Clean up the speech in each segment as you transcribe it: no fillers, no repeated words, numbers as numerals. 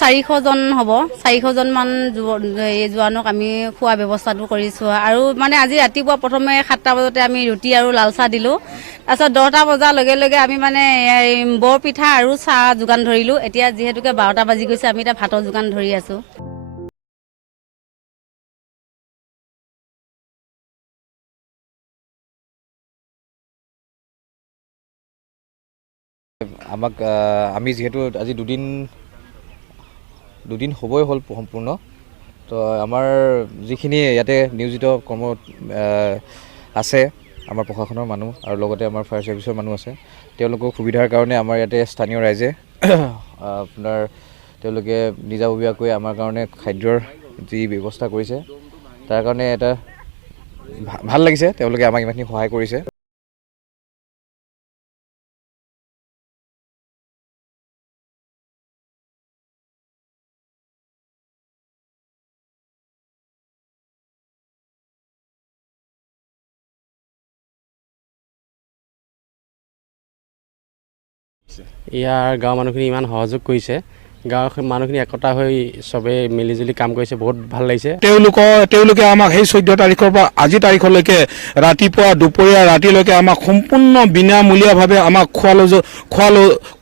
400 জন হ'ব 400 জন মান জোৱানক আমি খোৱা ব্যৱস্থাটো কৰিছোঁ আৰু মানে আজি ৰাতিপুৱা প্ৰথমে 7টা বজাতে আমি ৰুটি আৰু লাল চাহ দিলোঁ তাৰপিছত 10টা বজাৰ লগে লগে আমি মানে বৰ পিঠা আৰু চাহ যোগান ধৰিলোঁ এতিয়া যিহেতুকে 12টা বাজি গৈছে আমি এতিয়া ভাতৰ যোগান ধৰি আছোঁ আমাক আমি যেহেতু আজি দুদিন হ'বই হ'ল সম্পূৰ্ণ তো আমাৰ যিখিনি ইয়াতে নিয়োজিত কৰ্ম আছে আমাৰ প্ৰশাসনৰ মানুহ আৰু লগতে আমাৰ ফায়াৰ চাৰ্ভিচৰ মানুহ আছে তেওঁলোকৰ সুবিধাৰ কাৰণে আমাৰ ইয়াতে স্থানীয় ৰাইজে আপোনাৰ তেওঁলোকে নিজাববীয়াকৈ আমাৰ কাৰণে খাদ্যৰ যি ব্যৱস্থা কৰিছে তাৰ কাৰণে এটা ভাল লাগিছে তেওঁলোকে আমাক ইমানখিনি সহায় কৰিছে ইয়াৰ গাঁৱৰ মানুহখিনি ইমান সহযোগ কৰিছে গাঁৱৰ মানুহখিনি একতা হৈ চবে মিলিজুলি কাম কৰিছে বহুত ভাল লাগিছে তেওঁলোকে আমাক সেই 14 তাৰিখৰ পৰা আজি তাৰিখলৈকে ৰাতিপুৱা দুপৰীয়া ৰাতিলৈকে আমাক সম্পূৰ্ণ বিনামূলীয়াভাৱে আমাক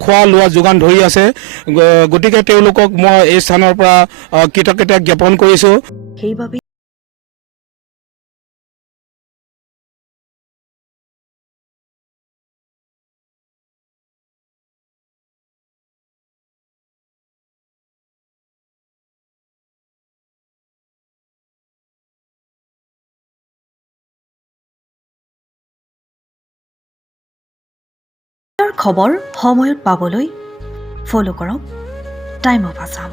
খোৱা লোৱা যোগান ধৰি আছে গতিকে তেওঁলোকক মই এই স্থানৰ পৰা কৃতজ্ঞতা জ্ঞাপন কৰিছোঁ সেইবাবে খবৰ সময়ত পাবলৈ ফলো কৰক টাইম অফ আছাম।